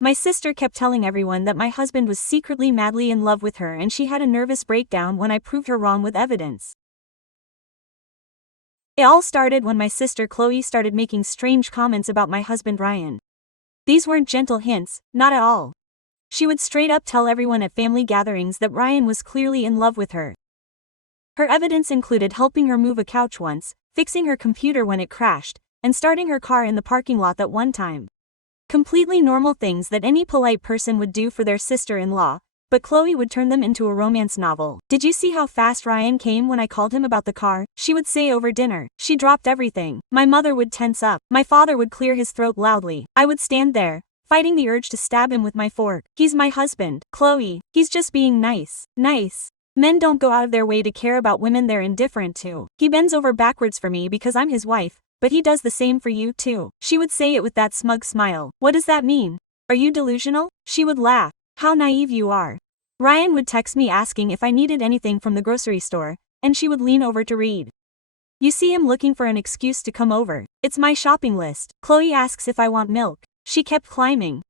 My sister kept telling everyone that my husband was secretly madly in love with her, and she had a nervous breakdown when I proved her wrong with evidence. It all started when my sister Chloe started making strange comments about my husband Ryan. These weren't gentle hints, not at all. She would straight up tell everyone at family gatherings that Ryan was clearly in love with her. Her evidence included helping her move a couch once, fixing her computer when it crashed, and starting her car in the parking lot at one time. Completely normal things that any polite person would do for their sister-in-law, but Chloe would turn them into a romance novel. Did you see how fast Ryan came when I called him about the car? She would say over dinner. She dropped everything. My mother would tense up. My father would clear his throat loudly. I would stand there, fighting the urge to stab him with my fork. He's my husband, Chloe. He's just being nice. Nice. Men don't go out of their way to care about women they're indifferent to. He bends over backwards for me because I'm his wife, but he does the same for you too. She would say it with that smug smile. What does that mean? Are you delusional? She would laugh. How naive you are. Ryan would text me asking if I needed anything from the grocery store, and she would lean over to read. You see him looking for an excuse to come over. It's my shopping list. Chloe asks if I want milk. She kept climbing.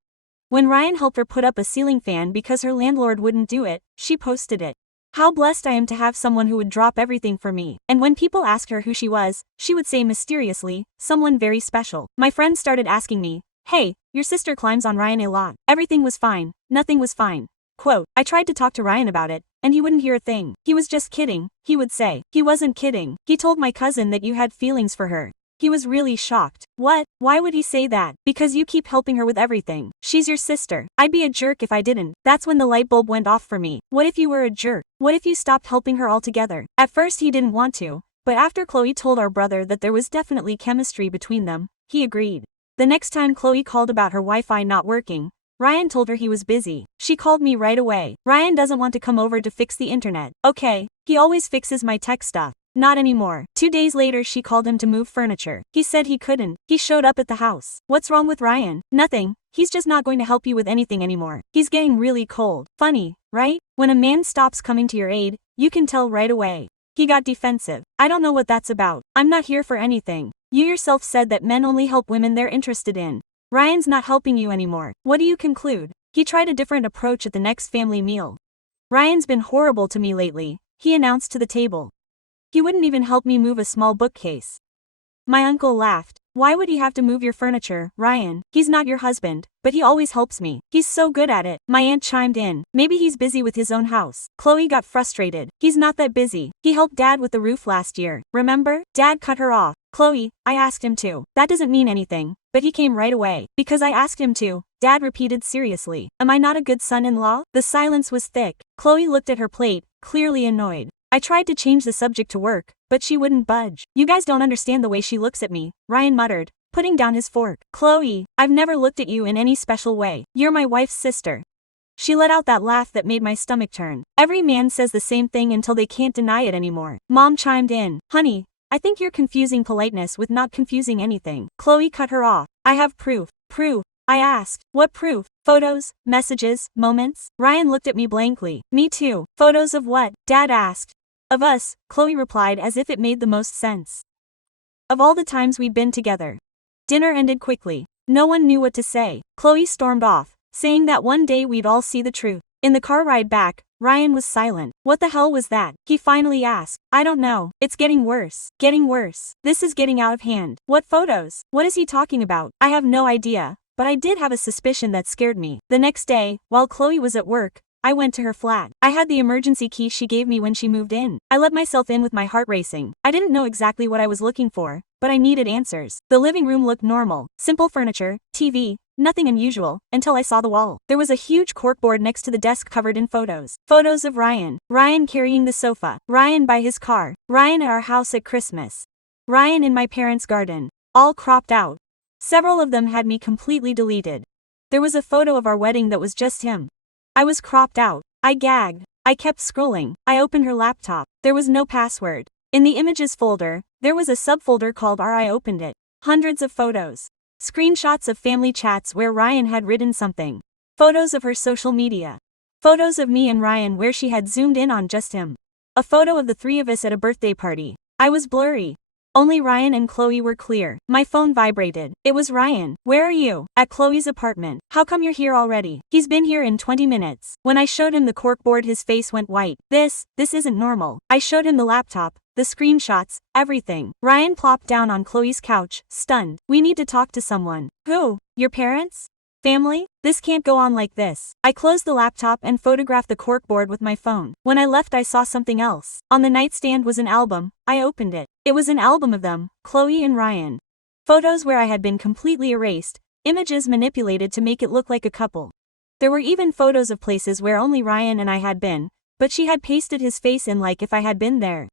When Ryan helped her put up a ceiling fan because her landlord wouldn't do it, she posted it. How blessed I am to have someone who would drop everything for me. And when people asked her who she was, she would say mysteriously, someone very special. My friends started asking me, hey, your sister climbs on Ryan a lot. Everything was fine. Nothing was fine. Quote, I tried to talk to Ryan about it, and he wouldn't hear a thing. He was just kidding, he would say. He wasn't kidding. He told my cousin that you had feelings for her. He was really shocked. What? Why would he say that? Because you keep helping her with everything. She's your sister. I'd be a jerk if I didn't. That's when the light bulb went off for me. What if you were a jerk? What if you stopped helping her altogether? At first he didn't want to, but after Chloe told our brother that there was definitely chemistry between them, he agreed. The next time Chloe called about her Wi-Fi not working, Ryan told her he was busy. She called me right away. Ryan doesn't want to come over to fix the internet. Okay, he always fixes my tech stuff. Not anymore. 2 days later she called him to move furniture. He said he couldn't. He showed up at the house. What's wrong with Ryan? Nothing. He's just not going to help you with anything anymore. He's getting really cold. Funny, right? When a man stops coming to your aid, you can tell right away. He got defensive. I don't know what that's about. I'm not here for anything. You yourself said that men only help women they're interested in. Ryan's not helping you anymore. What do you conclude? He tried a different approach at the next family meal. Ryan's been horrible to me lately, he announced to the table. He wouldn't even help me move a small bookcase. My uncle laughed. Why would he have to move your furniture, Ryan? He's not your husband, but he always helps me. He's so good at it. My aunt chimed in. Maybe he's busy with his own house. Chloe got frustrated. He's not that busy. He helped Dad with the roof last year. Remember? Dad cut her off. Chloe, I asked him to. That doesn't mean anything, but he came right away. Because I asked him to. Dad repeated seriously. Am I not a good son-in-law? The silence was thick. Chloe looked at her plate, clearly annoyed. I tried to change the subject to work, but she wouldn't budge. You guys don't understand the way she looks at me, Ryan muttered, putting down his fork. Chloe, I've never looked at you in any special way. You're my wife's sister. She let out that laugh that made my stomach turn. Every man says the same thing until they can't deny it anymore. Mom chimed in. Honey, I think you're confusing politeness with not confusing anything. Chloe cut her off. I have proof. Proof? I asked. What proof? Photos, messages, moments? Ryan looked at me blankly. Me too. Photos of what? Dad asked. Of us, Chloe replied as if it made the most sense. Of all the times we'd been together. Dinner ended quickly. No one knew what to say. Chloe stormed off, saying that one day we'd all see the truth. In the car ride back, Ryan was silent. What the hell was that? He finally asked. I don't know. It's getting worse. Getting worse. This is getting out of hand. What photos? What is he talking about? I have no idea, but I did have a suspicion that scared me. The next day, while Chloe was at work, I went to her flat. I had the emergency key she gave me when she moved in. I let myself in with my heart racing. I didn't know exactly what I was looking for, but I needed answers. The living room looked normal. Simple furniture, TV, nothing unusual, until I saw the wall. There was a huge corkboard next to the desk covered in photos. Photos of Ryan. Ryan carrying the sofa. Ryan by his car. Ryan at our house at Christmas. Ryan in my parents' garden. All cropped out. Several of them had me completely deleted. There was a photo of our wedding that was just him. I was cropped out. I gagged. I kept scrolling. I opened her laptop. There was no password. In the images folder, there was a subfolder called R. I opened it. Hundreds of photos. Screenshots of family chats where Ryan had written something. Photos of her social media. Photos of me and Ryan where she had zoomed in on just him. A photo of the three of us at a birthday party. I was blurry. Only Ryan and Chloe were clear. My phone vibrated. It was Ryan. Where are you? At Chloe's apartment. How come you're here already? He's been here in 20 minutes. When I showed him the corkboard, his face went white. This isn't normal. I showed him the laptop, the screenshots, everything. Ryan plopped down on Chloe's couch, stunned. We need to talk to someone. Who? Your parents? Family? This can't go on like this. I closed the laptop and photographed the corkboard with my phone. When I left, I saw something else. On the nightstand was an album. I opened it. It was an album of them, Chloe and Ryan. Photos where I had been completely erased, images manipulated to make it look like a couple. There were even photos of places where only Ryan and I had been, but she had pasted his face in like if I had been there.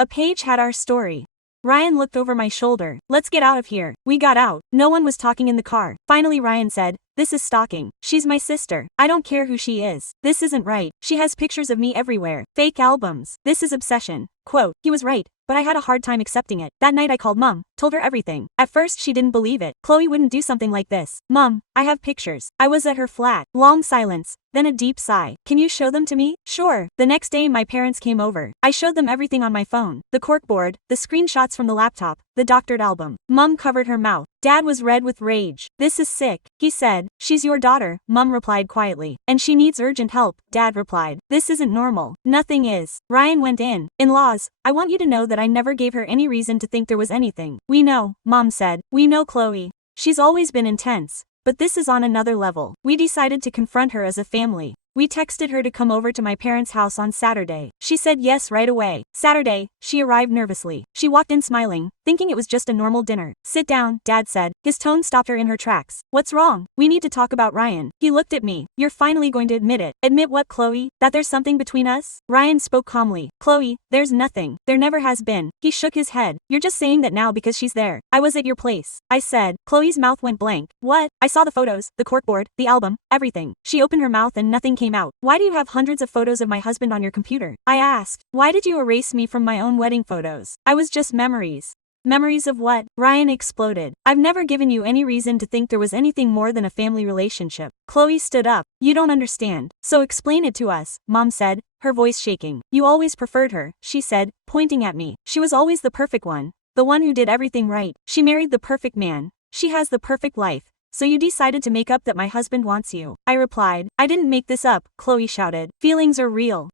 A page had our story. Ryan looked over my shoulder. Let's get out of here. We got out. No one was talking in the car. Finally Ryan said, this is stalking. She's my sister. I don't care who she is. This isn't right. She has pictures of me everywhere. Fake albums. This is obsession. Quote, he was right, but I had a hard time accepting it. That night I called Mom, told her everything. At first she didn't believe it. Chloe wouldn't do something like this. Mom, I have pictures. I was at her flat. Long silence, then a deep sigh. Can you show them to me? Sure. The next day my parents came over. I showed them everything on my phone. The corkboard, the screenshots from the laptop, the doctored album. Mom covered her mouth. Dad was red with rage. This is sick, he said. She's your daughter, Mom replied quietly. And she needs urgent help, Dad replied. This isn't normal. Nothing is. Ryan went in. In-laws, I want you to know that I never gave her any reason to think there was anything. We know, Mom said. We know Chloe. She's always been intense, but this is on another level. We decided to confront her as a family. We texted her to come over to my parents' house on Saturday. She said yes right away. Saturday, she arrived nervously. She walked in smiling, thinking it was just a normal dinner. Sit down, Dad said. His tone stopped her in her tracks. What's wrong? We need to talk about Ryan. He looked at me. You're finally going to admit it. Admit what, Chloe? That there's something between us? Ryan spoke calmly. Chloe, there's nothing. There never has been. He shook his head. You're just saying that now because she's there. I was at your place. I said. Chloe's mouth went blank. What? I saw the photos, the corkboard, the album, everything. She opened her mouth and nothing came out. Why do you have hundreds of photos of my husband on your computer? I asked. Why did you erase me from my own wedding photos? I was just memories. Memories of what? Ryan exploded. I've never given you any reason to think there was anything more than a family relationship. Chloe stood up. You don't understand. So explain it to us, Mom said, her voice shaking. You always preferred her, she said, pointing at me. She was always the perfect one. The one who did everything right. She married the perfect man. She has the perfect life. So you decided to make up that my husband wants you. I replied. I didn't make this up, Chloe shouted. Feelings are real.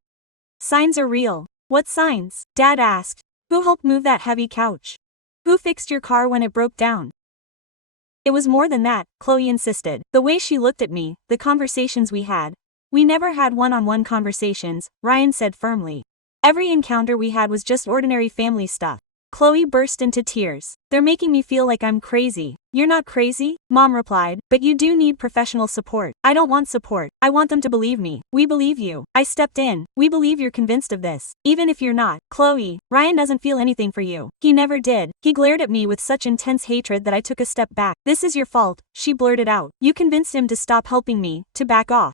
Signs are real. What signs? Dad asked. Who helped move that heavy couch? Who fixed your car when it broke down? It was more than that, Chloe insisted. The way she looked at me, the conversations we had. We never had one-on-one conversations, Ryan said firmly. Every encounter we had was just ordinary family stuff. Chloe burst into tears. They're making me feel like I'm crazy. You're not crazy, Mom replied, but you do need professional support. I don't want support. I want them to believe me. We believe you. I stepped in. We believe you're convinced of this. Even if you're not. Chloe, Ryan doesn't feel anything for you. He never did. He glared at me with such intense hatred that I took a step back. This is your fault, she blurted out. You convinced him to stop helping me, to back off.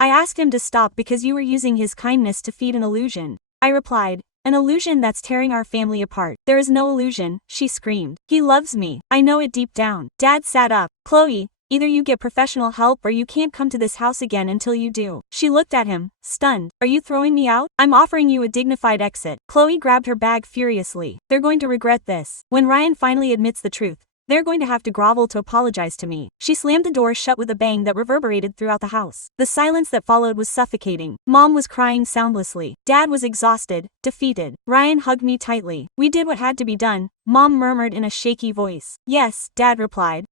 I asked him to stop because you were using his kindness to feed an illusion. I replied. An illusion that's tearing our family apart. There is no illusion, she screamed. He loves me. I know it deep down. Dad sat up. Chloe, either you get professional help or you can't come to this house again until you do. She looked at him, stunned. Are you throwing me out? I'm offering you a dignified exit. Chloe grabbed her bag furiously. They're going to regret this. When Ryan finally admits the truth, they're going to have to grovel to apologize to me. She slammed the door shut with a bang that reverberated throughout the house. The silence that followed was suffocating. Mom was crying soundlessly. Dad was exhausted, defeated. Ryan hugged me tightly. We did what had to be done, Mom murmured in a shaky voice. Yes, Dad replied.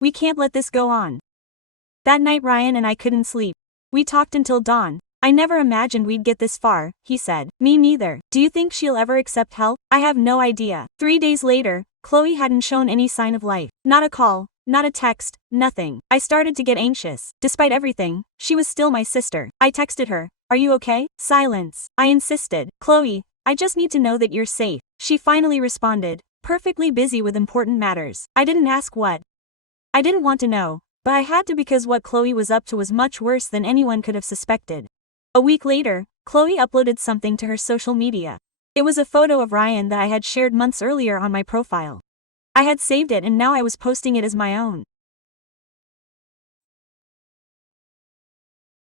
We can't let this go on. That night Ryan and I couldn't sleep. We talked until dawn. I never imagined we'd get this far, he said. Me neither. Do you think she'll ever accept help? I have no idea. 3 days later, Chloe hadn't shown any sign of life. Not a call, not a text, nothing. I started to get anxious. Despite everything, she was still my sister. I texted her. Are you okay? Silence. I insisted. Chloe, I just need to know that you're safe. She finally responded. Perfectly busy with important matters. I didn't ask what. I didn't want to know, but I had to because what Chloe was up to was much worse than anyone could have suspected. A week later, Chloe uploaded something to her social media. It was a photo of Ryan that I had shared months earlier on my profile. I had saved it and now I was posting it as my own.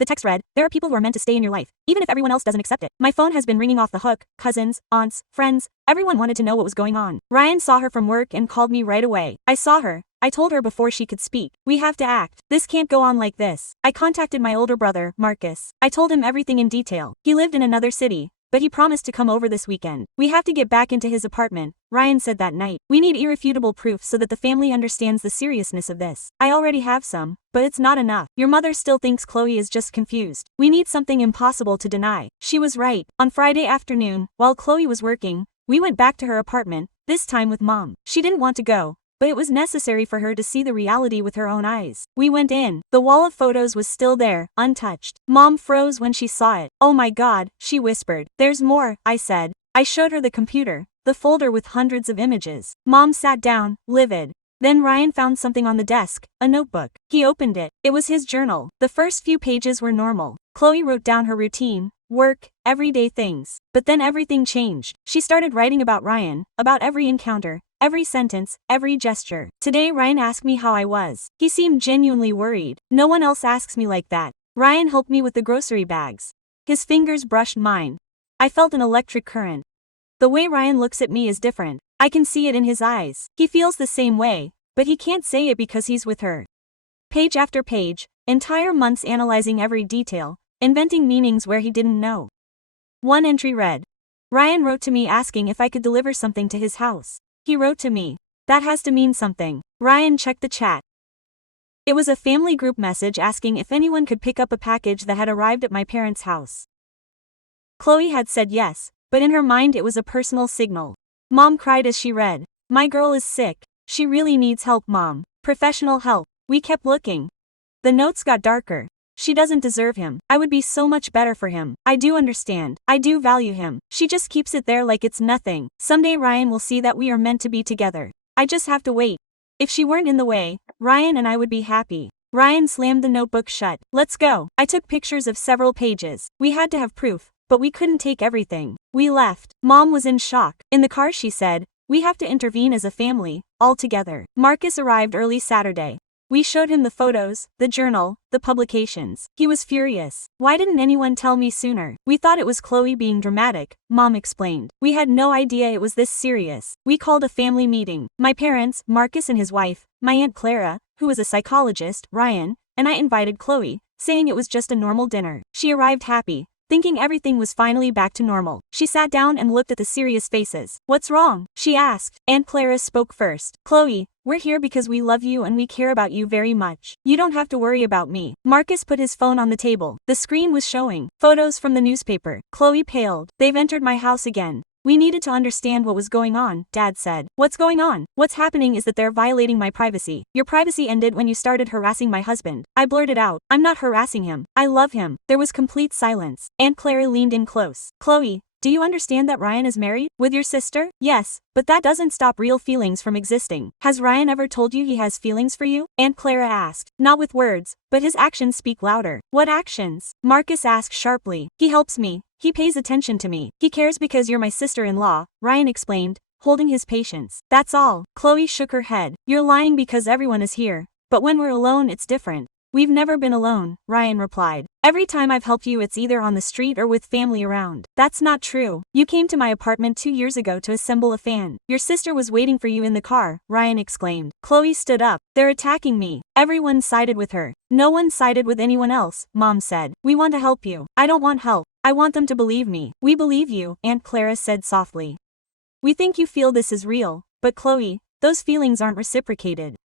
The text read, "There are people who are meant to stay in your life, even if everyone else doesn't accept it." My phone has been ringing off the hook. Cousins, aunts, friends, everyone wanted to know what was going on. Ryan saw her from work and called me right away. I saw her. I told her before she could speak. "We have to act. This can't go on like this." I contacted my older brother, Marcus. I told him everything in detail. He lived in another city, but he promised to come over this weekend. "We have to get back into his apartment," Ryan said that night. "We need irrefutable proof so that the family understands the seriousness of this. I already have some, but it's not enough. Your mother still thinks Chloe is just confused. We need something impossible to deny." She was right. On Friday afternoon, while Chloe was working, we went back to her apartment, this time with Mom. She didn't want to go, but it was necessary for her to see the reality with her own eyes. We went in. The wall of photos was still there, untouched. Mom froze when she saw it. "Oh my God," she whispered. "There's more," I said. I showed her the computer, the folder with hundreds of images. Mom sat down, livid. Then Ryan found something on the desk, a notebook. He opened it. It was his journal. The first few pages were normal. Chloe wrote down her routine, work, everyday things. But then everything changed. She started writing about Ryan, about every encounter, every sentence, every gesture. "Today Ryan asked me how I was. He seemed genuinely worried. No one else asks me like that. Ryan helped me with the grocery bags." His fingers brushed mine. I felt an electric current. The way Ryan looks at me is different. I can see it in his eyes. He feels the same way, but he can't say it because he's with her. Page after page, entire months analyzing every detail, inventing meanings where he didn't know. One entry read, "Ryan wrote to me asking if I could deliver something to his house. He wrote to me. That has to mean something." Ryan checked the chat. It was a family group message asking if anyone could pick up a package that had arrived at my parents' house. Chloe had said yes, but in her mind it was a personal signal. Mom cried as she read, "My girl is sick. She really needs help, Mom. Professional help." We kept looking. The notes got darker. "She doesn't deserve him. I would be so much better for him. I do understand. I do value him. She just keeps it there like it's nothing. Someday Ryan will see that we are meant to be together. I just have to wait. If she weren't in the way, Ryan and I would be happy." Ryan slammed the notebook shut. "Let's go." I took pictures of several pages. We had to have proof, but we couldn't take everything. We left. Mom was in shock. In the car she said, "We have to intervene as a family, all together." Marcus arrived early Saturday. We showed him the photos, the journal, the publications. He was furious. "Why didn't anyone tell me sooner? We thought it was Chloe being dramatic," Mom explained. "We had no idea it was this serious." We called a family meeting. My parents, Marcus and his wife, my Aunt Clara, who was a psychologist, Ryan, and I invited Chloe, saying it was just a normal dinner. She arrived happy, thinking everything was finally back to normal. She sat down and looked at the serious faces. "What's wrong?" she asked. Aunt Clara spoke first. "Chloe, we're here because we love you and we care about you very much. You don't have to worry about me." Marcus put his phone on the table. The screen was showing photos from the newspaper. Chloe paled. "They've entered my house again." "We needed to understand what was going on," Dad said. "What's going on?" "What's happening is that they're violating my privacy. Your privacy ended when you started harassing my husband." I blurted out, "I'm not harassing him. I love him." There was complete silence. Aunt Clara leaned in close. "Chloe, do you understand that Ryan is married? With your sister?" "Yes, but that doesn't stop real feelings from existing." "Has Ryan ever told you he has feelings for you?" Aunt Clara asked. "Not with words, but his actions speak louder." "What actions?" Marcus asked sharply. "He helps me. He pays attention to me. He cares because you're my sister-in-law," Ryan explained, holding his patience. "That's all." Chloe shook her head. "You're lying because everyone is here, but when we're alone it's different." "We've never been alone," Ryan replied. "Every time I've helped you it's either on the street or with family around." "That's not true. You came to my apartment 2 years ago to assemble a fan. Your sister was waiting for you in the car," Ryan exclaimed. Chloe stood up. "They're attacking me." Everyone sided with her. "No one sided with anyone else," Mom said. "We want to help you." "I don't want help. I want them to believe me." "We believe you," Aunt Clara said softly. "We think you feel this is real, but Chloe, those feelings aren't reciprocated."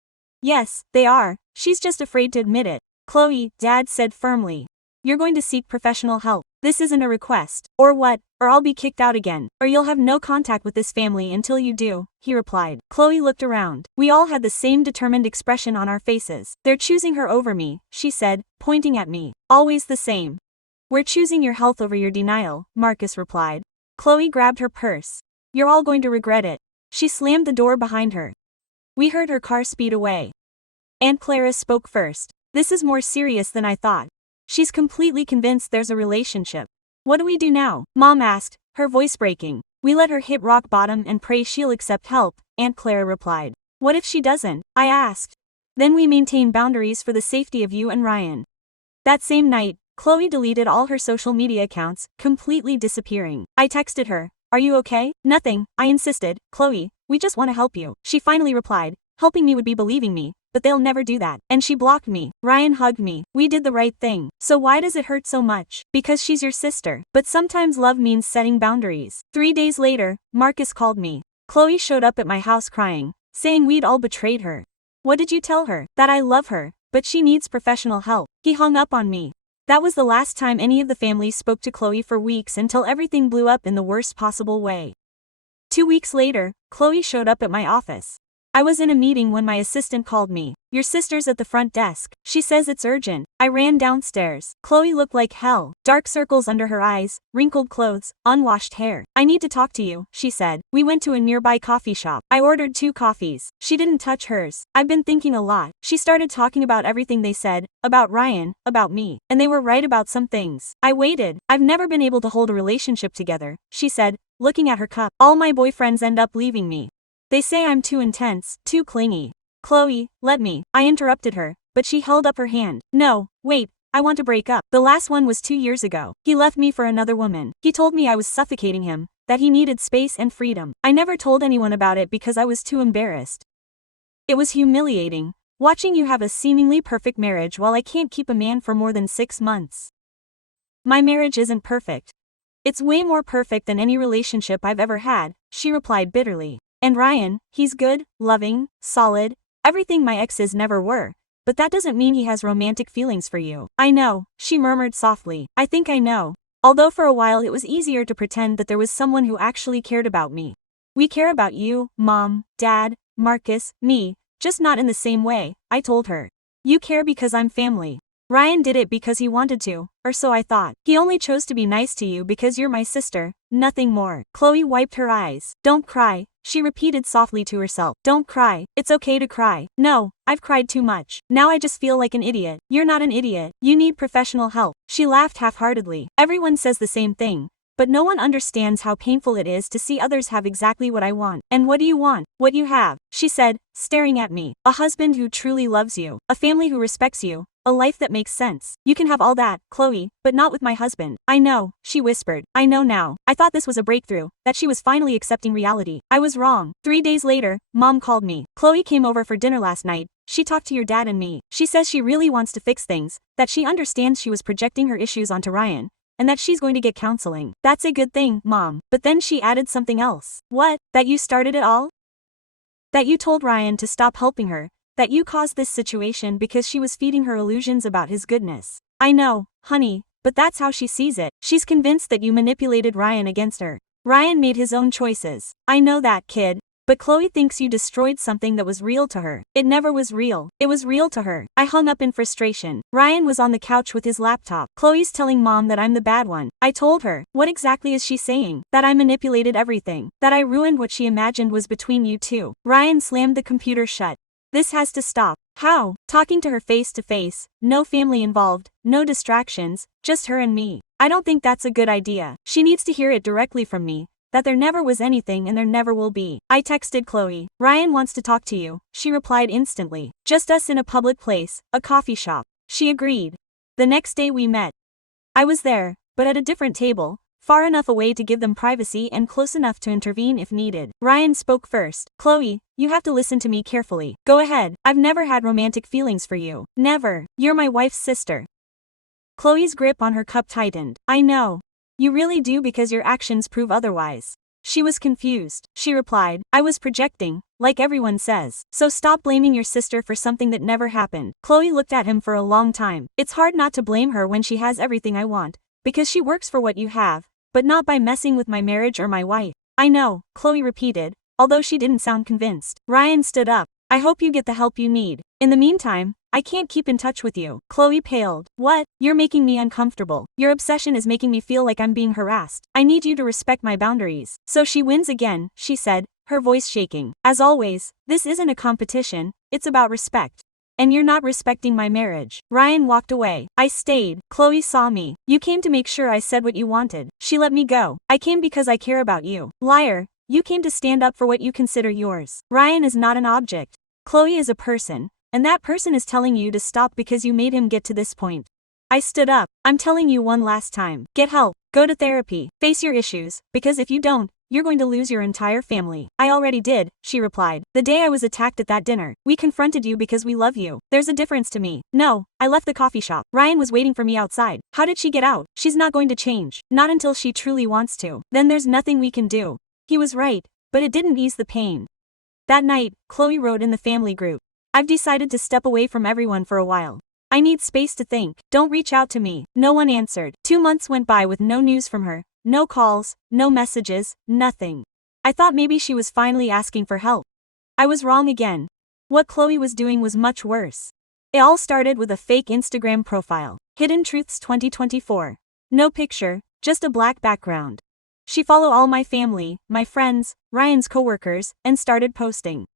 "Yes, they are. She's just afraid to admit it." "Chloe," Dad said firmly, "you're going to seek professional help. This isn't a request." "Or what? Or I'll be kicked out again. Or you'll have no contact with this family until you do," he replied. Chloe looked around. We all had the same determined expression on our faces. "They're choosing her over me," she said, pointing at me. "Always the same." "We're choosing your health over your denial," Marcus replied. Chloe grabbed her purse. "You're all going to regret it." She slammed the door behind her. We heard her car speed away. Aunt Clara spoke first. "This is more serious than I thought. She's completely convinced there's a relationship. What do we do now?" Mom asked, her voice breaking. "We let her hit rock bottom and pray she'll accept help," Aunt Clara replied. "What if she doesn't?" I asked. "Then we maintain boundaries for the safety of you and Ryan." That same night, Chloe deleted all her social media accounts, completely disappearing. I texted her, "Are you okay?" "Nothing," I insisted. "Chloe, we just want to help you." She finally replied, "Helping me would be believing me, but they'll never do that." And she blocked me. Ryan hugged me. "We did the right thing. So why does it hurt so much?" "Because she's your sister. But sometimes love means setting boundaries." 3 days later, Marcus called me. Chloe showed up at my house crying, saying we'd all betrayed her. "What did you tell her?" "That I love her, but she needs professional help." He hung up on me. That was the last time any of the family spoke to Chloe for weeks until everything blew up in the worst possible way. 2 weeks later, Chloe showed up at my office. I was in a meeting when my assistant called me. "Your sister's at the front desk. She says it's urgent." I ran downstairs. Chloe looked like hell. Dark circles under her eyes, wrinkled clothes, unwashed hair. "I need to talk to you," she said. We went to a nearby coffee shop. I ordered 2 coffees. She didn't touch hers. "I've been thinking a lot." She started talking about everything they said, about Ryan, about me. And they were right about some things. I waited. "I've never been able to hold a relationship together," she said, looking at her cup. "All my boyfriends end up leaving me. They say I'm too intense, too clingy." "Chloe, let me." I interrupted her, but she held up her hand. "No, wait, I want to break up. The last one was 2 years ago. He left me for another woman. He told me I was suffocating him, that he needed space and freedom. I never told anyone about it because I was too embarrassed. It was humiliating, watching you have a seemingly perfect marriage while I can't keep a man for more than 6 months. My marriage isn't perfect. It's way more perfect than any relationship I've ever had," she replied bitterly. "And Ryan, he's good, loving, solid, everything my exes never were, but that doesn't mean he has romantic feelings for you." "I know," she murmured softly. "I think I know. Although for a while it was easier to pretend that there was someone who actually cared about me. We care about you, Mom, Dad, Marcus, me, just not in the same way," I told her. "You care because I'm family. Ryan did it because he wanted to, or so I thought. He only chose to be nice to you because you're my sister, nothing more." Chloe wiped her eyes. "Don't cry," she repeated softly to herself. "Don't cry. It's okay to cry." "No, I've cried too much. Now I just feel like an idiot." "You're not an idiot. You need professional help." She laughed half-heartedly. "Everyone says the same thing, but no one understands how painful it is to see others have exactly what I want." "And what do you want?" "What you have," she said, staring at me. "A husband who truly loves you, a family who respects you, a life that makes sense. You can have all that, Chloe, but not with my husband." "I know," she whispered. "I know now." I thought this was a breakthrough, that she was finally accepting reality. I was wrong. 3 days later, Mom called me. "Chloe came over for dinner last night. She talked to your dad and me. She says she really wants to fix things, that she understands she was projecting her issues onto Ryan, and that she's going to get counseling." "That's a good thing, Mom." But then she added something else. "What? That you started it all? That you told Ryan to stop helping her? That you caused this situation because she was feeding her illusions about his goodness?" "I know, honey, but that's how she sees it. She's convinced that you manipulated Ryan against her. Ryan made his own choices." "I know that, kid. But Chloe thinks you destroyed something that was real to her." "It never was real." "It was real to her." I hung up in frustration. Ryan was on the couch with his laptop. "Chloe's telling Mom that I'm the bad one." I told her. "What exactly is she saying?" "That I manipulated everything. That I ruined what she imagined was between you two." Ryan slammed the computer shut. "This has to stop." "How?" "Talking to her face to face, no family involved, no distractions, just her and me. I don't think that's a good idea. She needs to hear it directly from me, that there never was anything and there never will be." I texted Chloe. "Ryan wants to talk to you," she replied instantly. "Just us in a public place, a coffee shop." She agreed. The next day we met. I was there, but at a different table, far enough away to give them privacy and close enough to intervene if needed. Ryan spoke first. "Chloe, you have to listen to me carefully." "Go ahead. I've never had romantic feelings for you. Never. You're my wife's sister." Chloe's grip on her cup tightened. "I know. You really do because your actions prove otherwise." She was confused. She replied, "I was projecting, like everyone says. So stop blaming your sister for something that never happened." Chloe looked at him for a long time. "It's hard not to blame her when she has everything I want, because she works for what you have, but not by messing with my marriage or my wife." "I know," Chloe repeated, although she didn't sound convinced. Ryan stood up. "I hope you get the help you need. In the meantime, I can't keep in touch with you." Chloe paled. "What? You're making me uncomfortable. Your obsession is making me feel like I'm being harassed. I need you to respect my boundaries." "So she wins again," she said, her voice shaking. "As always, this isn't a competition, it's about respect. And you're not respecting my marriage." Ryan walked away. I stayed. Chloe saw me. "You came to make sure I said what you wanted." She let me go. "I came because I care about you." "Liar. You came to stand up for what you consider yours." Ryan is not an object. Chloe is a person, and that person is telling you to stop because you made him get to this point. I stood up. I'm telling you one last time. Get help. Go to therapy. Face your issues, because if you don't, you're going to lose your entire family. I already did, she replied. The day I was attacked at that dinner, we confronted you because we love you. There's a difference to me. No, I left the coffee shop. Ryan was waiting for me outside. How did she get out? She's not going to change. Not until she truly wants to. Then there's nothing we can do. He was right, but it didn't ease the pain. That night, Chloe wrote in the family group. I've decided to step away from everyone for a while. I need space to think. Don't reach out to me. No one answered. 2 months went by with no news from her. No calls, no messages, nothing. I thought maybe she was finally asking for help. I was wrong again. What Chloe was doing was much worse. It all started with a fake Instagram profile. Hidden Truths 2024. No picture, just a black background. She followed all my family, my friends, Ryan's coworkers, and started posting.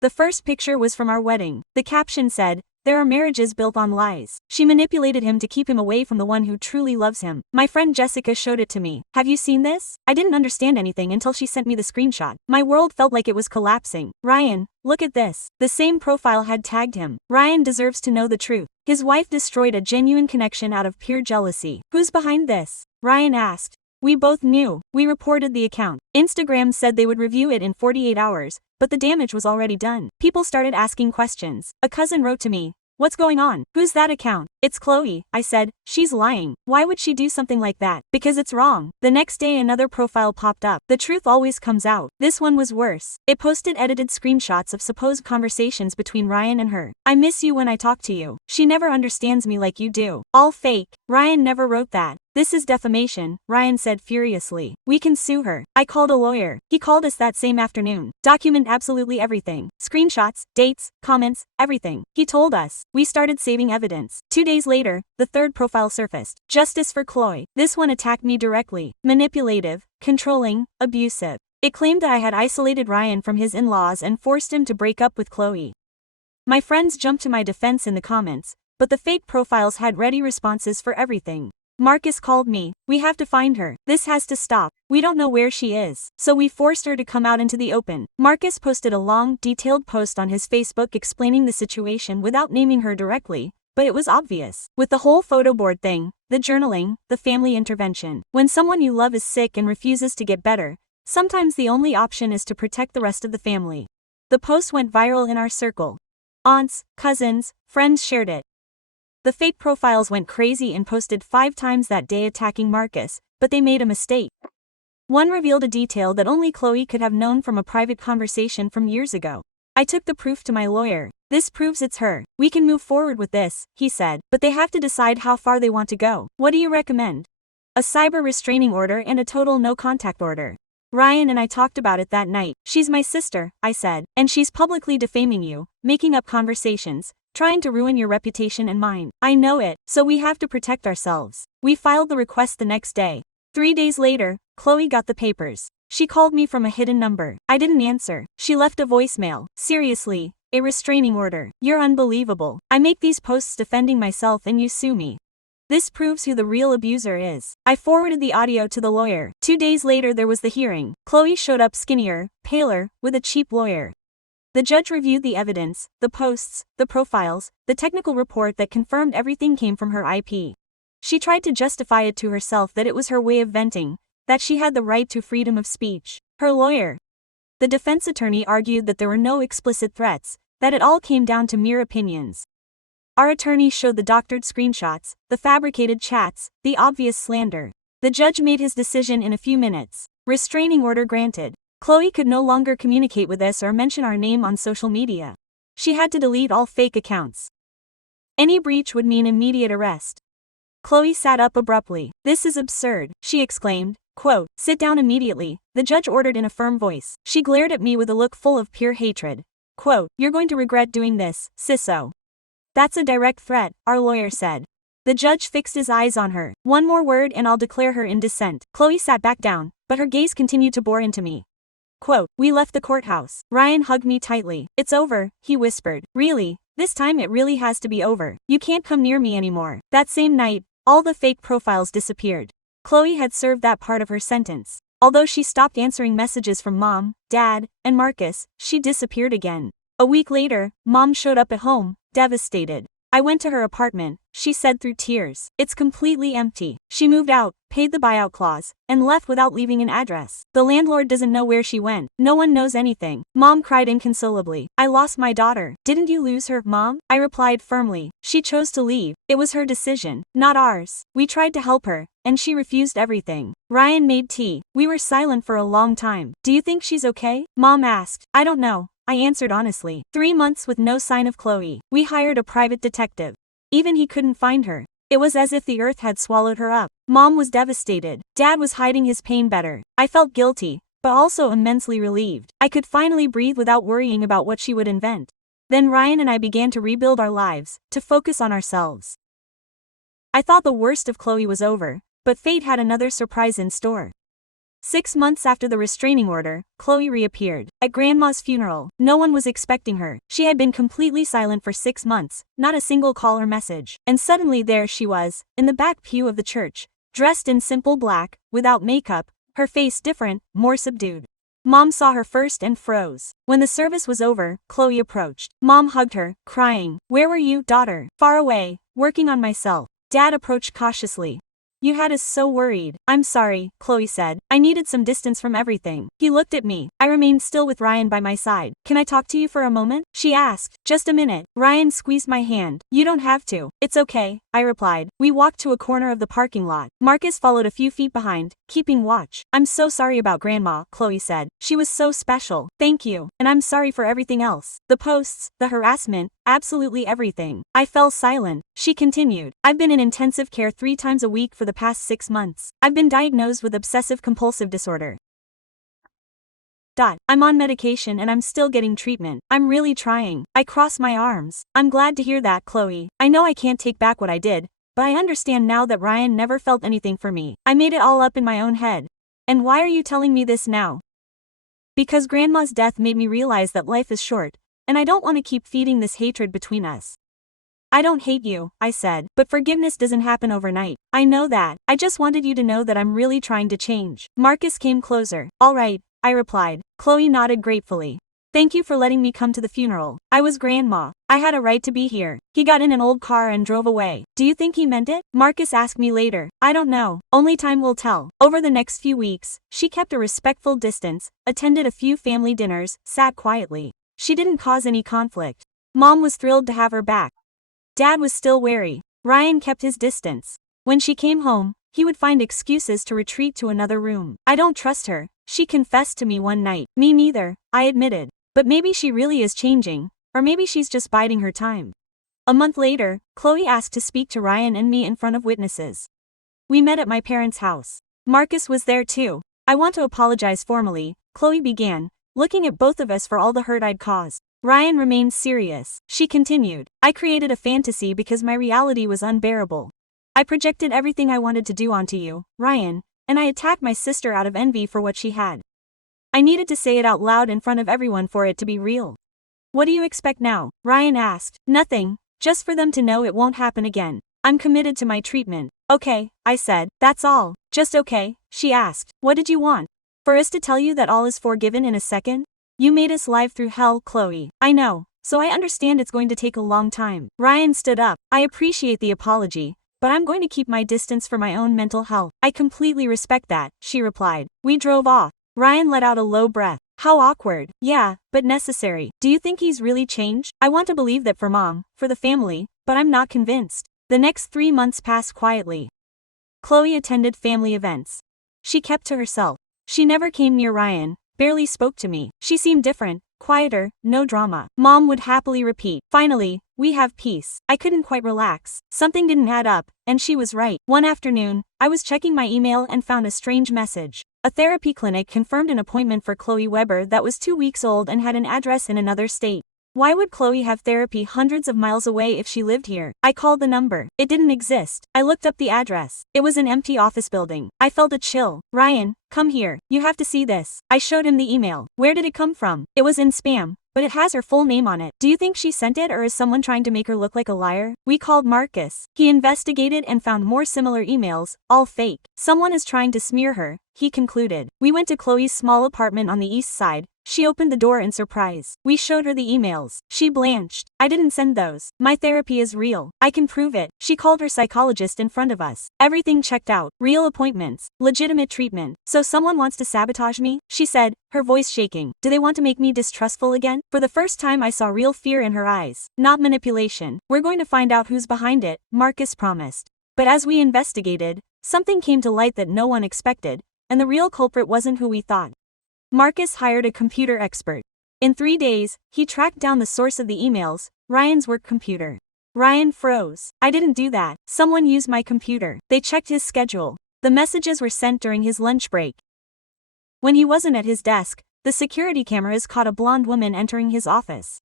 The first picture was from our wedding. The caption said, "There are marriages built on lies." She manipulated him to keep him away from the one who truly loves him. My friend Jessica showed it to me. Have you seen this? I didn't understand anything until she sent me the screenshot. My world felt like it was collapsing. Ryan, look at this. The same profile had tagged him. Ryan deserves to know the truth. His wife destroyed a genuine connection out of pure jealousy. Who's behind this? Ryan asked. We both knew. We reported the account. Instagram said they would review it in 48 hours, but the damage was already done. People started asking questions. A cousin wrote to me, "What's going on? Who's that account?" "It's Chloe," I said. "She's lying. Why would she do something like that?" "Because it's wrong." The next day another profile popped up. The truth always comes out. This one was worse. It posted edited screenshots of supposed conversations between Ryan and her. "I miss you when I talk to you. She never understands me like you do." All fake. Ryan never wrote that. "This is defamation," Ryan said furiously. "We can sue her." I called a lawyer. He called us that same afternoon. Document absolutely everything. Screenshots, dates, comments, everything. He told us. We started saving evidence. 2 days later, the third profile surfaced. Justice for Chloe. This one attacked me directly. Manipulative, controlling, abusive. It claimed that I had isolated Ryan from his in-laws and forced him to break up with Chloe. My friends jumped to my defense in the comments, but the fake profiles had ready responses for everything. Marcus called me. "We have to find her. This has to stop. We don't know where she is." So we forced her to come out into the open. Marcus posted a long, detailed post on his Facebook explaining the situation without naming her directly, but it was obvious. With the whole photo board thing, the journaling, the family intervention. When someone you love is sick and refuses to get better, sometimes the only option is to protect the rest of the family. The post went viral in our circle. Aunts, cousins, friends shared it. The fake profiles went crazy and posted 5 times that day attacking Marcus, but they made a mistake. One revealed a detail that only Chloe could have known from a private conversation from years ago. I took the proof to my lawyer. "This proves it's her. We can move forward with this," he said, "but they have to decide how far they want to go." "What do you recommend?" "A cyber restraining order and a total no contact order." Ryan and I talked about it that night. "She's my sister," I said, "and she's publicly defaming you, making up conversations, trying to ruin your reputation and mine. I know it, so we have to protect ourselves." We filed the request the next day. 3 days later, Chloe got the papers. She called me from a hidden number. I didn't answer. She left a voicemail. "Seriously, a restraining order. You're unbelievable. I make these posts defending myself and you sue me. This proves who the real abuser is." I forwarded the audio to the lawyer. 2 days later there was the hearing. Chloe showed up skinnier, paler, with a cheap lawyer. The judge reviewed the evidence, the posts, the profiles, the technical report that confirmed everything came from her IP. She tried to justify it to herself that it was her way of venting, that she had the right to freedom of speech. Her lawyer. The defense attorney argued that there were no explicit threats, that it all came down to mere opinions. Our attorney showed the doctored screenshots, the fabricated chats, the obvious slander. The judge made his decision in a few minutes. Restraining order granted. Chloe could no longer communicate with us or mention our name on social media. She had to delete all fake accounts. Any breach would mean immediate arrest. Chloe sat up abruptly. "This is absurd," she exclaimed. Quote, "Sit down immediately," the judge ordered in a firm voice. She glared at me with a look full of pure hatred. Quote, "You're going to regret doing this, sisso." "That's a direct threat," our lawyer said. The judge fixed his eyes on her. "One more word and I'll declare her in dissent." Chloe sat back down, but her gaze continued to bore into me. Quote, "We left the courthouse. Ryan hugged me tightly. "It's over," he whispered. "Really? This time it really has to be over. You can't come near me anymore." That same night, all the fake profiles disappeared. Chloe had served that part of her sentence. Although she stopped answering messages from Mom, Dad, and Marcus, she disappeared again. A week later, Mom showed up at home, devastated. I went to her apartment, she said through tears. It's completely empty. She moved out, paid the buyout clause, and left without leaving an address. The landlord doesn't know where she went. No one knows anything. Mom cried inconsolably. I lost my daughter. Didn't you lose her, Mom? I replied firmly. She chose to leave. It was her decision, not ours. We tried to help her, and she refused everything. Ryan made tea. We were silent for a long time. Do you think she's okay? Mom asked. I don't know, I answered honestly. 3 months with no sign of Chloe. We hired a private detective. Even he couldn't find her. It was as if the earth had swallowed her up. Mom was devastated. Dad was hiding his pain better. I felt guilty, but also immensely relieved. I could finally breathe without worrying about what she would invent. Then Ryan and I began to rebuild our lives, to focus on ourselves. I thought the worst of Chloe was over, but fate had another surprise in store. 6 months after the restraining order, Chloe reappeared. At Grandma's funeral, no one was expecting her. She had been completely silent for 6 months, not a single call or message. And suddenly there she was, in the back pew of the church, dressed in simple black, without makeup, her face different, more subdued. Mom saw her first and froze. When the service was over, Chloe approached. Mom hugged her, crying, "Where were you, daughter?" "Far away, working on myself." Dad approached cautiously. "You had us so worried." "I'm sorry," Chloe said. "I needed some distance from everything." He looked at me. I remained still with Ryan by my side. "Can I talk to you for a moment?" she asked. "Just a minute." Ryan squeezed my hand. "You don't have to." "It's okay," I replied. We walked to a corner of the parking lot. Marcus followed a few feet behind, keeping watch. "I'm so sorry about Grandma," Chloe said. "She was so special." "Thank you. And I'm sorry for everything else. The posts, the harassment, absolutely everything." I fell silent. She continued. "I've been in intensive care 3 times a week for the past 6 months. I've been diagnosed with obsessive-compulsive disorder. I'm on medication and I'm still getting treatment. I'm really trying." I crossed my arms. "I'm glad to hear that, Chloe. I know I can't take back what I did, but I understand now that Ryan never felt anything for me. I made it all up in my own head. And why are you telling me this now?" "Because Grandma's death made me realize that life is short, and I don't want to keep feeding this hatred between us." "I don't hate you," I said, "but forgiveness doesn't happen overnight. I know that. I just wanted you to know that I'm really trying to change." Marcus came closer. "All right," I replied. Chloe nodded gratefully. "Thank you for letting me come to the funeral. I was Grandma. I had a right to be here." He got in an old car and drove away. "Do you think he meant it?" Marcus asked me later. "I don't know. Only time will tell." Over the next few weeks, she kept a respectful distance, attended a few family dinners, sat quietly. She didn't cause any conflict. Mom was thrilled to have her back. Dad was still wary. Ryan kept his distance. When she came home, he would find excuses to retreat to another room. "I don't trust her," she confessed to me one night. "Me neither," I admitted. "But maybe she really is changing, or maybe she's just biding her time." A month later, Chloe asked to speak to Ryan and me in front of witnesses. We met at my parents' house. Marcus was there too. "I want to apologize formally," Chloe began, looking at both of us for all the hurt I'd caused. Ryan remained serious. She continued. "I created a fantasy because my reality was unbearable. I projected everything I wanted to do onto you, Ryan, and I attacked my sister out of envy for what she had. I needed to say it out loud in front of everyone for it to be real." "What do you expect now?" Ryan asked. "Nothing, just for them to know it won't happen again. I'm committed to my treatment." "Okay," I said. "That's all." "Just okay?" she asked. "What did you want? For us to tell you that all is forgiven in a second? You made us live through hell, Chloe." "I know, so I understand it's going to take a long time." Ryan stood up. "I appreciate the apology, but I'm going to keep my distance for my own mental health." "I completely respect that," she replied. We drove off. Ryan let out a low breath. "How awkward." "Yeah, but necessary." "Do you think he's really changed?" "I want to believe that for Mom, for the family, but I'm not convinced." The next 3 months passed quietly. Chloe attended family events. She kept to herself. She never came near Ryan, barely spoke to me. She seemed different, quieter, no drama. Mom would happily repeat, "Finally, we have peace." I couldn't quite relax. Something didn't add up, and she was right. One afternoon, I was checking my email and found a strange message. A therapy clinic confirmed an appointment for Chloe Weber that was 2 weeks old and had an address in another state. Why would Chloe have therapy hundreds of miles away if she lived here? I called the number. It didn't exist. I looked up the address. It was an empty office building. I felt a chill. "Ryan, come here. You have to see this." I showed him the email. "Where did it come from?" "It was in spam, but it has her full name on it." "Do you think she sent it or is someone trying to make her look like a liar?" We called Marcus. He investigated and found more similar emails, all fake. "Someone is trying to smear her," he concluded. We went to Chloe's small apartment on the east side. She opened the door in surprise. We showed her the emails. She blanched. I didn't send those. My therapy is real. I can prove it. She called her psychologist in front of us. Everything checked out. Real appointments. Legitimate treatment. So someone wants to sabotage me? She said, her voice shaking. Do they want to make me distrustful again? For the first time I saw real fear in her eyes. Not manipulation. We're going to find out who's behind it, Marcus promised. But as we investigated, something came to light that no one expected, and the real culprit wasn't who we thought. Marcus hired a computer expert. In 3 days, he tracked down the source of the emails, Ryan's work computer. Ryan froze. I didn't do that. Someone used my computer. They checked his schedule. The messages were sent during his lunch break. When he wasn't at his desk, the security cameras caught a blonde woman entering his office.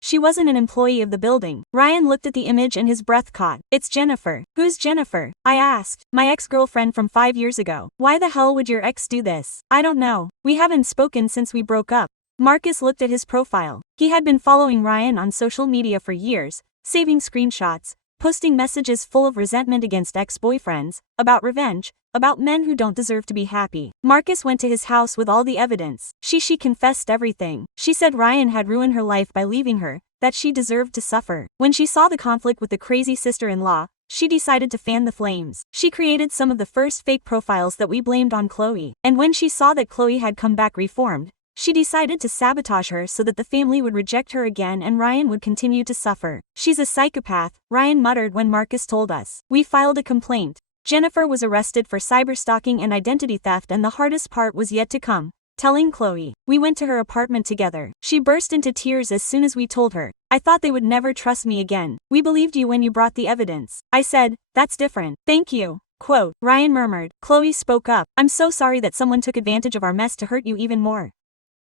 She wasn't an employee of the building. Ryan looked at the image and his breath caught. It's Jennifer. Who's Jennifer? I asked. My ex-girlfriend from 5 years ago. Why the hell would your ex do this? I don't know. We haven't spoken since we broke up. Marcus looked at his profile. He had been following Ryan on social media for years, saving screenshots, posting messages full of resentment against ex-boyfriends, about revenge, about men who don't deserve to be happy. Marcus went to his house with all the evidence. She confessed everything. She said Ryan had ruined her life by leaving her, that she deserved to suffer. When she saw the conflict with the crazy sister-in-law, she decided to fan the flames. She created some of the first fake profiles that we blamed on Chloe. And when she saw that Chloe had come back reformed, she decided to sabotage her so that the family would reject her again and Ryan would continue to suffer. She's a psychopath, Ryan muttered when Marcus told us. We filed a complaint. Jennifer was arrested for cyberstalking and identity theft, and the hardest part was yet to come, telling Chloe. We went to her apartment together. She burst into tears as soon as we told her. I thought they would never trust me again. We believed you when you brought the evidence. I said, that's different. Thank you. Quote, Ryan murmured. Chloe spoke up. I'm so sorry that someone took advantage of our mess to hurt you even more.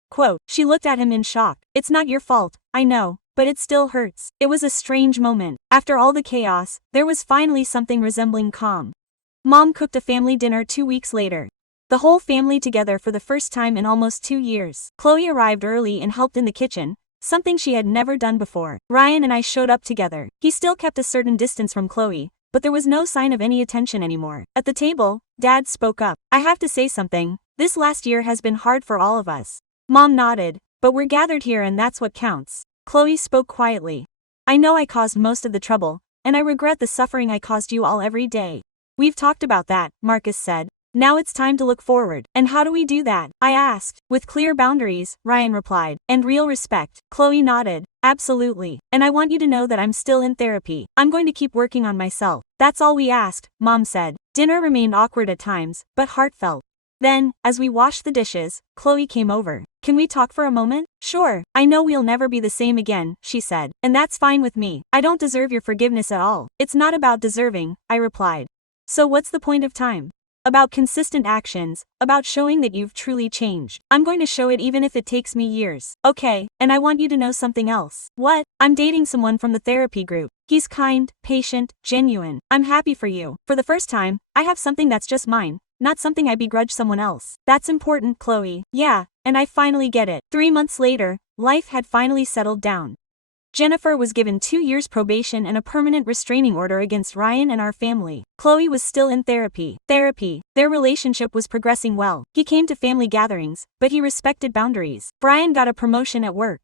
Quote, she looked at him in shock. It's not your fault, I know, but it still hurts. It was a strange moment. After all the chaos, there was finally something resembling calm. Mom cooked a family dinner 2 weeks later. The whole family together for the first time in almost 2 years. Chloe arrived early and helped in the kitchen, something she had never done before. Ryan and I showed up together. He still kept a certain distance from Chloe, but there was no sign of any attention anymore. At the table, Dad spoke up. I have to say something. This last year has been hard for all of us. Mom nodded. But we're gathered here and that's what counts. Chloe spoke quietly. I know I caused most of the trouble, and I regret the suffering I caused you all every day. We've talked about that, Marcus said. Now it's time to look forward. And how do we do that? I asked. With clear boundaries, Ryan replied. And real respect. Chloe nodded. Absolutely. And I want you to know that I'm still in therapy. I'm going to keep working on myself. That's all we asked, Mom said. Dinner remained awkward at times, but heartfelt. Then, as we washed the dishes, Chloe came over. Can we talk for a moment? Sure. I know we'll never be the same again, she said. And that's fine with me. I don't deserve your forgiveness at all. It's not about deserving, I replied. So what's the point of time? About consistent actions, about showing that you've truly changed. I'm going to show it even if it takes me years. Okay, and I want you to know something else. What? I'm dating someone from the therapy group. He's kind, patient, genuine. I'm happy for you. For the first time, I have something that's just mine, not something I begrudge someone else. That's important, Chloe. Yeah, and I finally get it. 3 months later, life had finally settled down. Jennifer was given 2 years probation and a permanent restraining order against Ryan and our family. Chloe was still in therapy. Their relationship was progressing well. He came to family gatherings, but he respected boundaries. Brian got a promotion at work.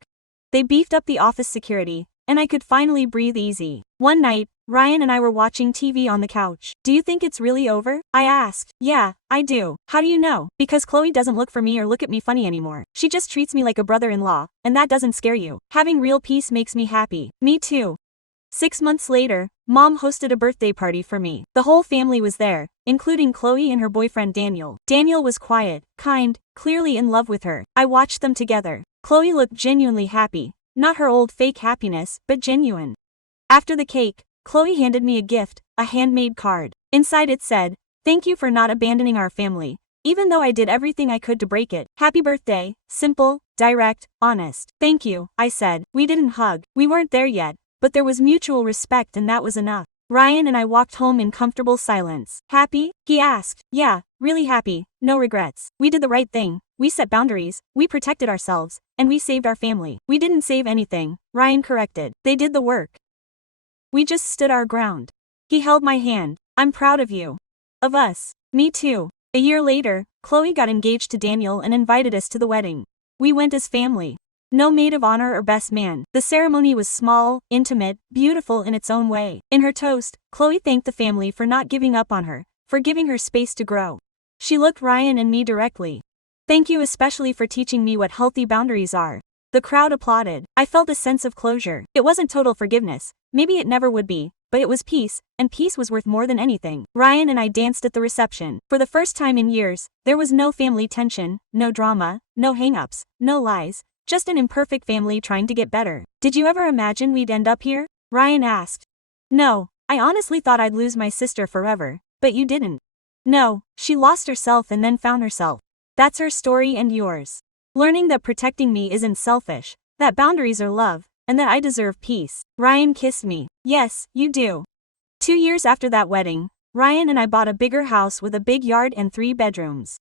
They beefed up the office security, and I could finally breathe easy. One night, Ryan and I were watching TV on the couch. Do you think it's really over? I asked. Yeah, I do. How do you know? Because Chloe doesn't look for me or look at me funny anymore. She just treats me like a brother-in-law, and that doesn't scare you. Having real peace makes me happy. Me too. 6 months later, Mom hosted a birthday party for me. The whole family was there, including Chloe and her boyfriend Daniel. Daniel was quiet, kind, clearly in love with her. I watched them together. Chloe looked genuinely happy. Not her old fake happiness, but genuine. After the cake, Chloe handed me a gift, a handmade card. Inside it said, "Thank you for not abandoning our family, even though I did everything I could to break it. Happy birthday." Simple, direct, honest. Thank you, I said. We didn't hug. We weren't there yet, but there was mutual respect and that was enough. Ryan and I walked home in comfortable silence. Happy? He asked. Yeah, really happy, no regrets. We did the right thing. We set boundaries, we protected ourselves, and we saved our family. We didn't save anything, Ryan corrected. They did the work. We just stood our ground. He held my hand. I'm proud of you. Of us. Me too. A year later, Chloe got engaged to Daniel and invited us to the wedding. We went as family. No maid of honor or best man. The ceremony was small, intimate, beautiful in its own way. In her toast, Chloe thanked the family for not giving up on her, for giving her space to grow. She looked Ryan and me directly. Thank you especially for teaching me what healthy boundaries are. The crowd applauded. I felt a sense of closure. It wasn't total forgiveness. Maybe it never would be. But it was peace, and peace was worth more than anything. Ryan and I danced at the reception. For the first time in years, there was no family tension, no drama, no hang-ups, no lies, just an imperfect family trying to get better. Did you ever imagine we'd end up here? Ryan asked. No, I honestly thought I'd lose my sister forever, but you didn't. No, she lost herself and then found herself. That's her story and yours. Learning that protecting me isn't selfish, that boundaries are love, and that I deserve peace. Ryan kissed me. Yes, you do. 2 years after that wedding, Ryan and I bought a bigger house with a big yard and 3 bedrooms.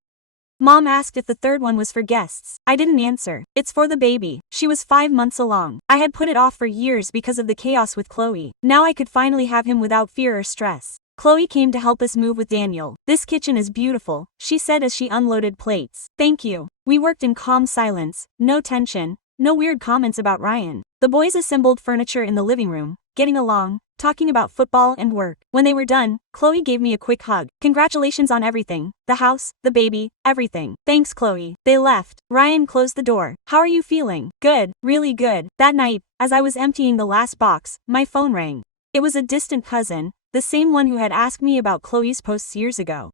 Mom asked if the third one was for guests. I didn't answer. It's for the baby. She was 5 months along. I had put it off for years because of the chaos with Chloe. Now I could finally have him without fear or stress. Chloe came to help us move with Daniel. This kitchen is beautiful, she said as she unloaded plates. Thank you. We worked in calm silence, no tension, no weird comments about Ryan. The boys assembled furniture in the living room, getting along, talking about football and work. When they were done, Chloe gave me a quick hug. Congratulations on everything. The house, the baby, everything. Thanks, Chloe. They left. Ryan closed the door. How are you feeling? Good, really good. That night, as I was emptying the last box, my phone rang. It was a distant cousin, the same one who had asked me about Chloe's posts years ago.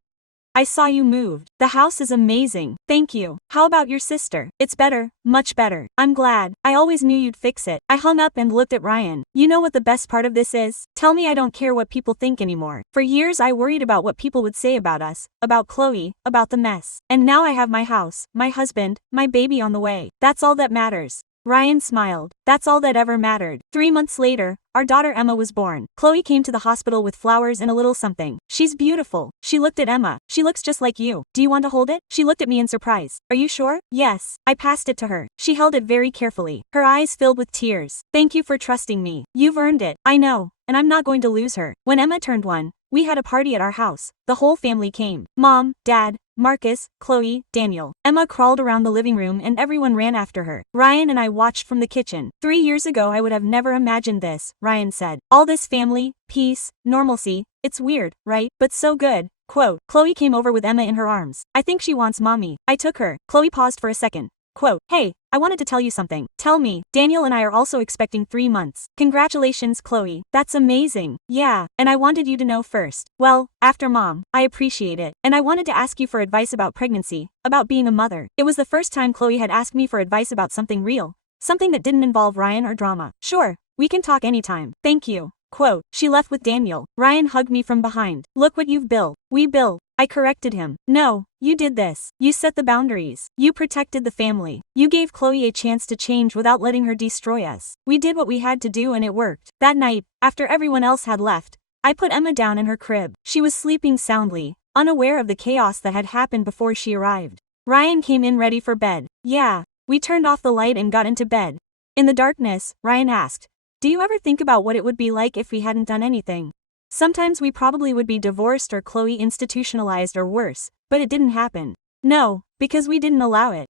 I saw you moved. The house is amazing. Thank you. How about your sister? It's better, much better. I'm glad. I always knew you'd fix it. I hung up and looked at Ryan. You know what the best part of this is? Tell me I don't care what people think anymore. For years I worried about what people would say about us, about Chloe, about the mess. And now I have my house, my husband, my baby on the way. That's all that matters. Ryan smiled. That's all that ever mattered. 3 months later, our daughter Emma was born. Chloe came to the hospital with flowers and a little something. She's beautiful. She looked at Emma. She looks just like you. Do you want to hold it? She looked at me in surprise. Are you sure? Yes. I passed it to her. She held it very carefully. Her eyes filled with tears. Thank you for trusting me. You've earned it. I know. And I'm not going to lose her. When Emma turned 1, we had a party at our house. The whole family came. Mom, Dad, Marcus, Chloe, Daniel. Emma crawled around the living room and everyone ran after her. Ryan and I watched from the kitchen. 3 years ago I would have never imagined this, Ryan said. All this family, peace, normalcy, it's weird, right? But so good. Quote, Chloe came over with Emma in her arms. I think she wants mommy. I took her. Chloe paused for a second. Quote, hey, I wanted to tell you something. Tell me. Daniel and I are also expecting 3 months. Congratulations, Chloe. That's amazing. Yeah, and I wanted you to know first. Well, after mom, I appreciate it. And I wanted to ask you for advice about pregnancy, about being a mother. It was the first time Chloe had asked me for advice about something real, something that didn't involve Ryan or drama. Sure, we can talk anytime. Thank you. Quote, she left with Daniel. Ryan hugged me from behind. Look what you've built. We built. I corrected him. No, you did this. You set the boundaries. You protected the family. You gave Chloe a chance to change without letting her destroy us. We did what we had to do and it worked. That night, after everyone else had left, I put Emma down in her crib. She was sleeping soundly, unaware of the chaos that had happened before she arrived. Ryan came in ready for bed. Yeah, we turned off the light and got into bed. In the darkness, Ryan asked, do you ever think about what it would be like if we hadn't done anything? Sometimes we probably would be divorced or Chloe institutionalized or worse, but it didn't happen. No, because we didn't allow it.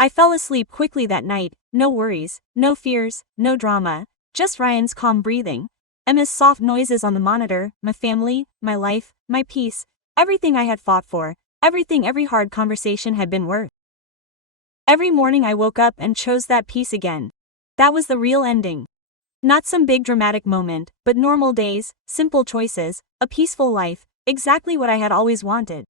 I fell asleep quickly that night, no worries, no fears, no drama, just Ryan's calm breathing, Emma's soft noises on the monitor, my family, my life, my peace, everything I had fought for, everything every hard conversation had been worth. Every morning I woke up and chose that peace again. That was the real ending. Not some big dramatic moment, but normal days, simple choices, a peaceful life, exactly what I had always wanted.